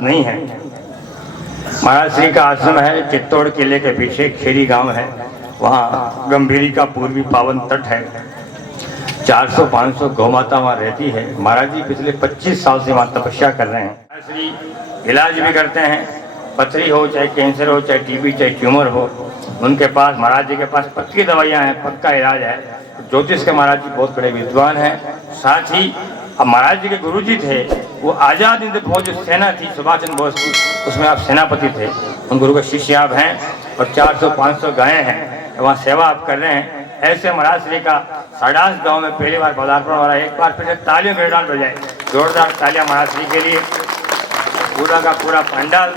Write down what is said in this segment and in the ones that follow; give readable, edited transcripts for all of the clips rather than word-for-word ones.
नहीं है। महाराज श्री का आश्रम है चित्तौड़ किले के पीछे खेरी गांव है, वहाँ गंभीरी का पूर्वी पावन तट है। 400-500 गौ माता वहाँ रहती है। महाराज जी पिछले 25 साल से वहाँ तपस्या कर रहे हैं। श्री इलाज भी करते हैं, पथरी हो चाहे कैंसर हो चाहे टीबी चाहे ट्यूमर हो, उनके पास महाराज जी के पास पक्की दवाइयाँ हैं, पक्का इलाज है। ज्योतिष के महाराज जी बहुत बड़े विद्वान हैं। साथ ही अब महाराज जी के गुरु जी थे, वो आज़ाद हिंद फौज सेना थी सुभाष चंद्र बोस की, उसमें आप सेनापति थे। उन गुरु के शिष्य आप हैं और 400-500 गायें हैं, वहाँ सेवा आप कर रहे हैं। ऐसे महाराज श्री का साडास गांव में पहली बार पदार्पण हो रहा है। एक बार फिर तालियों के डाल बजाए, जोरदार तालियां महाराज श्री के लिए। पूरा का पूरा पंडाल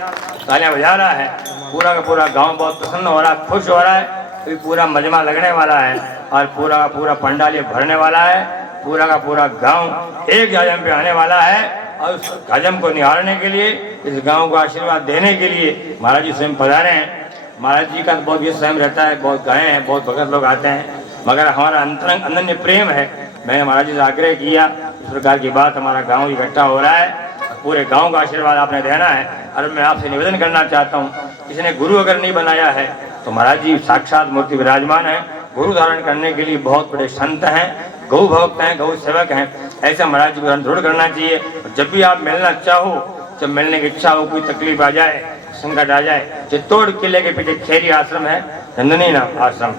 तालियां बजा रहा है, पूरा का पूरा गांव बहुत प्रसन्न हो रहा है, खुश हो रहा है। तो पूरा मजमा लगने वाला है और पूरा का पूरा पंडाल ये भरने वाला है। पूरा का पूरा गांव एक हजम पे आने वाला है और उस हजम को निहारने के लिए, इस गांव को आशीर्वाद देने के लिए महाराज जी स्वयं पधारे हैं। महाराज जी का बहुत ये स्वयं रहता है, बहुत गायें हैं, बहुत भगत लोग आते हैं, मगर हमारा अंतरंग अनन्य प्रेम है। मैंने महाराज जी से आग्रह किया, इस प्रकार की बात हमारा गांव इकट्ठा हो रहा है, पूरे गांव का आशीर्वाद आपने देना है। और मैं आपसे निवेदन करना चाहता हूँ, किसी ने गुरु अगर नहीं बनाया है तो महाराज जी साक्षात मूर्ति विराजमान है। गुरु धारण करने के लिए बहुत बड़े संत हैं, गौ भक्त हैं, गौ सेवक हैं। ऐसा महाराज जी को दृढ़ करना चाहिए। जब भी आप मिलना चाहो, जब मिलने की इच्छा हो, कोई तकलीफ आ जाए, संकट आ जाए, चित्तौड़ किले के पीछे खेरी आश्रम है, नंदनी नाम आश्रम,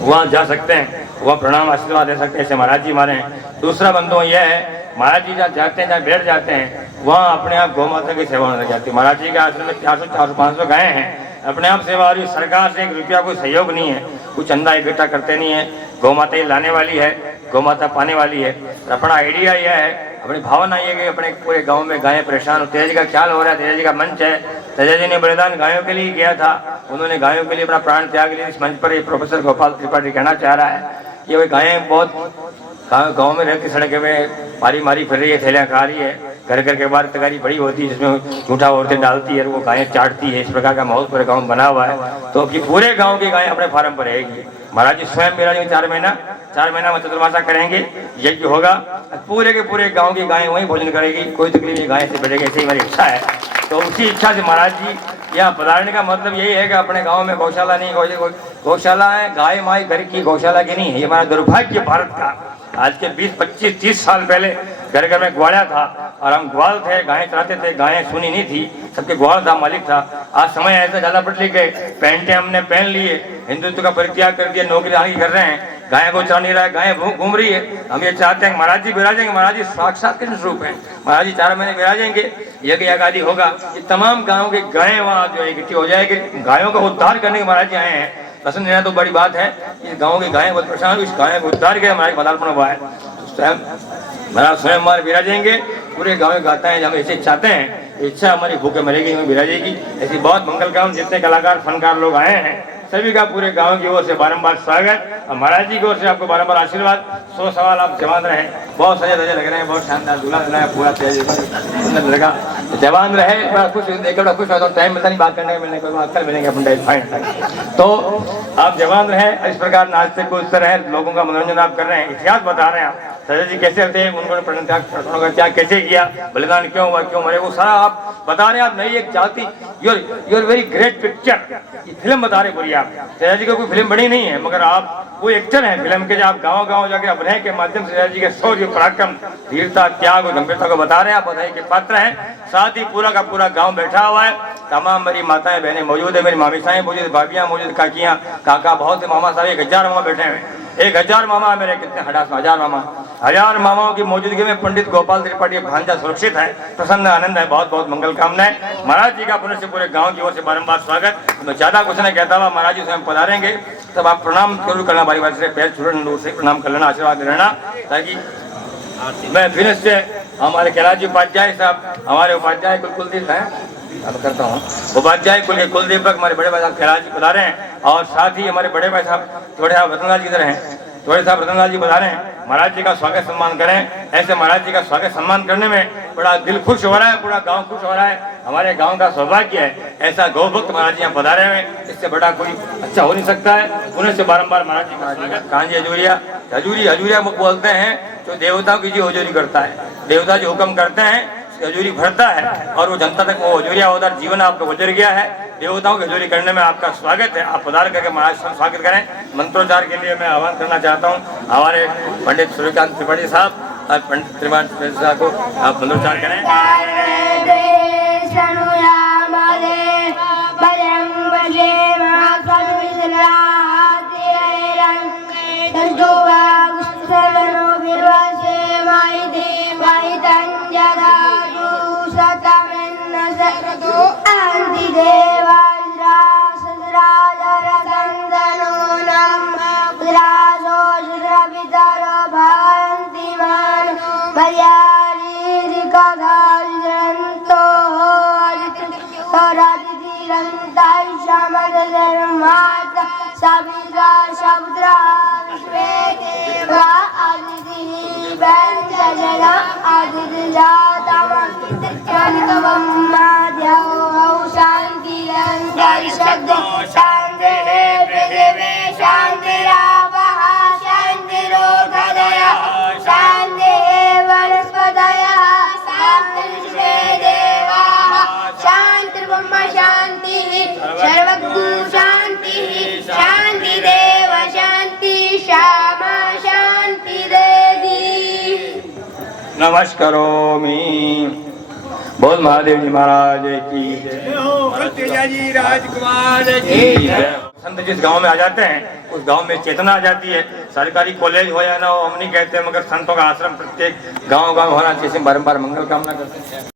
वहाँ जा सकते हैं, वहाँ प्रणाम आशीर्वाद दे सकते हैं। ऐसे महाराज जी हमारे हैं। दूसरा बंधु यह है, महाराज जी जहाँ जाते हैं, जहाँ बैठ जाते हैं, वहाँ अपने आप गौ माता की सेवा होने लग जाती है। महाराज जी के आश्रम में 400-500 गायें हैं, अपने आप सेवा हो रही। सरकार से 1 रुपया कोई सहयोग नहीं है, कुछ चंदा इकट्ठा करते नहीं है। गौ माता ही लाने वाली है, गौ माता पाने वाली है। अपना आइडिया यह है, अपनी भावना ये कि अपने पूरे गांव में गायें परेशान हो। तेज का ख्याल हो रहा है, तेज का मंच है, तेजा जी ने बलिदान गायों के लिए किया था, उन्होंने गायों के लिए अपना प्राण त्याग लिया। इस मंच पर ये प्रोफेसर गोपाल त्रिपाठी कहना चाह रहा है, ये वही गायें बहुत गाँव में रहती, सड़क में मारी मारी फिर रही है, थैलियाँ खा रही है, घर घर के बाहर तगारी बड़ी होती है जिसमें झूठा औरतें डालती है, वो गायें चाटती है। इस प्रकार का माहौल पूरे गाँव में बना हुआ है। तो अब पूरे गाँव की गायें अपने फार्म पर रहेगी। महाराज जी स्वयं मेरा 4 महीना में चतुर्मासा करेंगे, यज्ञ होगा, पूरे के पूरे गांव की गायें वहीं भोजन करेगी, कोई तकलीफ नहीं, गाय से बढ़ेगी। ऐसी हमारी इच्छा है। तो उसी इच्छा से महाराज जी यहाँ पधारने का मतलब यही है कि अपने गांव में गौशाला नहीं, गौशाला है, गाय माई घर की गौशाला की नहीं है। ये हमारा दुर्भाग्य भारत का। आज के 20-25-30 साल पहले घर घर में ग्वाला था और हम ग्वाल थे, गायें चलाते थे, गायें सुनी नहीं थी, सबके ग्वाल था, मालिक था। आज समय ऐसा ज्यादा पलट गए, पैंटें हमने पहन लिए, हिंदुत्व का परित्याग कर दिया, नौकरी आगे कर रहे हैं, गायें को चला नहीं रहा है, गायें घूम रही है। हम ये चाहते हैं महाराज जी विराजेंगे। महाराज जी साक्षात कृष्ण स्वरूप है। महाराज जी 4 महीने विराजेंगे, यज्ञ आदि होगा, ये तमाम गाँव की गायें वहाँ जो इकट्ठी हो जाएगी। गायों का उद्धार करने के महाराज जी आए हैं। दर्शन देना तो बड़ी बात है। इस गाँव की गायें बहुत परेशान, इस गाय को उद्धार के हमारे पदार्पण हुआ है। महाराज स्वयं हमारे विराजेंगे, पूरे गाँव में गाता है। हम ऐसे चाहते हैं, इच्छा हमारी भूखे मरेगी, हमें विराजेगी। ऐसी बहुत मंगल काम, जितने कलाकार फनकार लोग आए हैं, सभी का पूरे गांव की ओर से बारंबार स्वागत और महाराज जी की ओर से आपको बारंबार आशीर्वाद। 100 सवाल आप जवान रहे, बहुत सजे धजे लग रहे हैं, बहुत शानदार दूल्हा लग रहा है, पूरा सुंदर लगा, जवान रहे, बड़ा खुश, देखकर बड़ा खुश होता हूँ। टाइम मिलता नहीं बात करने का, मिलने को अक्सर मिलेंगे अपन फाइन। तो आप जवान रहे, इस प्रकार नाचते कूदते रहे, लोगों का मनोरंजन आप कर रहे हैं। इतिहास बता रहे हैं आप सजा जी कैसे होते हैं, उन्होंने प्राणों का त्याग कैसे किया, बलिदान क्यों हुआ, क्यों मरे, वो सारा आप बता रहे हैं। आप नहीं एक जाति यूर वेरी ग्रेट पिक्चर, ये फिल्म बता रहे पूरी आप। सजा जी को कोई फिल्म बनी नहीं है, मगर आप वो एक्टर हैं फिल्म के, जो आप गाँव गाँव जाके अभिनय के माध्यम से सजा जी के शौर्य पराक्रम वीरता त्याग और गंभीरता को बता रहे हैं। आप बधाई के पात्र हैं। साथ ही पूरा का पूरा गाँव बैठा हुआ है, तमाम मेरी माताएं बहनें मौजूद है, मेरी मामीसाएं मौजूद, भाभियां मौजूद, काकियां काका, बहुत से मामा साहब, 1000 मामा बैठे हैं। 1000 मामा है मेरे, कितने 1000 मामाओं की मौजूदगी में पंडित गोपाल त्रिपाठी भांजा सुरक्षित है, प्रसन्न आनंद है, बहुत बहुत मंगल कामनाएं। महाराज जी का पुनः से पूरे गांव की ओर से बारंबार स्वागत। मैं ज्यादा कुछ नहीं कहता हुआ महाराज जी स्वयं पधारेंगे, तब आप प्रणाम जरूर करना, बारी बारी से पैर छूटने से प्रणाम कर लेना, आशीर्वाद लेना, ताकि मैं फिर से हमारे कैलाश जी उपाध्याय साहब, हमारे उपाध्याय कुलदीप हैं, अब करता हूँ, उपाध्याय कुलदीपक हमारे बड़े भाई साहब कैलाश जी बता रहे हैं, और साथ ही हमारे बड़े भाई साहब थोड़े साहब रतनलाल जी इधर हैं, थोड़े साहब रतनलाल जी बता रहे हैं। महाराज जी का स्वागत सम्मान करें। ऐसे महाराज जी का स्वागत सम्मान करने में बड़ा दिल खुश हो रहा है, पूरा गांव खुश हो रहा है। हमारे गांव का सौभाग्य है ऐसा गौ भक्त महाराज जी यहाँ पधारे हुए, इससे बड़ा कोई अच्छा हो नहीं सकता है। उन्हें से बारंबार महाराज जी का स्वागत। कहाँ जी हजूरिया, हजूरिया बोलते हैं जो देवताओं की जी हजूरी करता है, देवता जो हुक्म करते हैं हजूरी भरता है, और वो जनता तक वो हजूरिया होता है। जीवन आपका गुजर गया है, देवताओं की हजूरी करने में आपका स्वागत है। आप पधार करके महाराज स्वागत करें। मंत्रोच्चार के लिए मैं आह्वान करना चाहता हूँ हमारे पंडित सूर्यकांत त्रिपाठी साहब और पंडित त्रिपाठी साहब को आप मंत्रोच्चार करें। नमस्कारोमि। बोल महादेव जी महाराज की जय, राजकुमार की जय। संत जिस गांव में आ जाते हैं उस गांव में चेतना आ जाती है। सरकारी कॉलेज हो या ना हो हम नहीं कहते, मगर संतों का आश्रम प्रत्येक गांव होना, जैसे बारंबार मंगल कामना करते हैं।